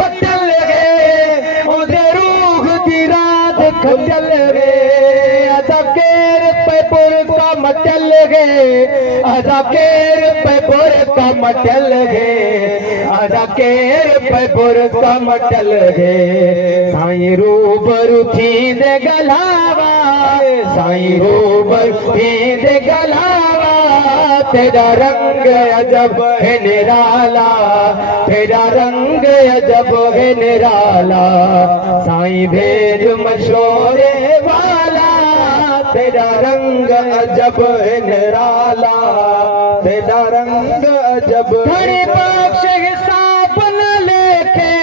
बदल गए ओदे रूह दी रात खजल गए अज़ाकेर पे बुरका मचल गए अज़ाकेर पे बुरका मचल गए अज़ाकेर पे बुरका मचल गए साईं रूबरू थी दे गलावा साईं रूबरू थी दे गलावा तेरा रंग अजब है निराला तेरा रंग अजब है निराला साईं भेज मशोरे वाला तेरा रंग अजब है निराला तेरा रंग अजब बड़े बख्श हिसाब न लेके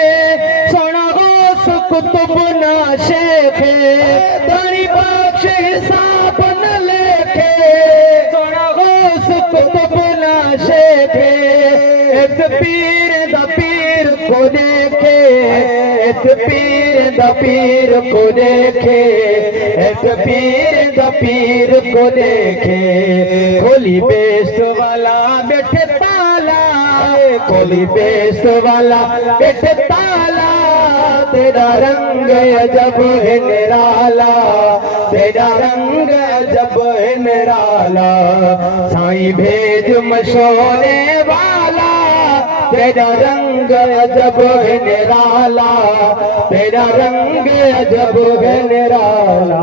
सोना गौस कुतुब ना शेखे बड़ी बख्श हिसाब न लेके सोना गौस कुतुब ना शेखे इस पीर दा पीर को देखे इस पीर दा पीर को देखे इस पीर दा पीर को देखे खोली बेस वाला बैठे ताला खोली बेस वाला बैठे ताला तेरा रंग अजब है निराला तेरा रंग अजब है निराला साईं भेज मशोरे वाला तेरा रंग अजब है निराला तेरा रंग अजब है निराला।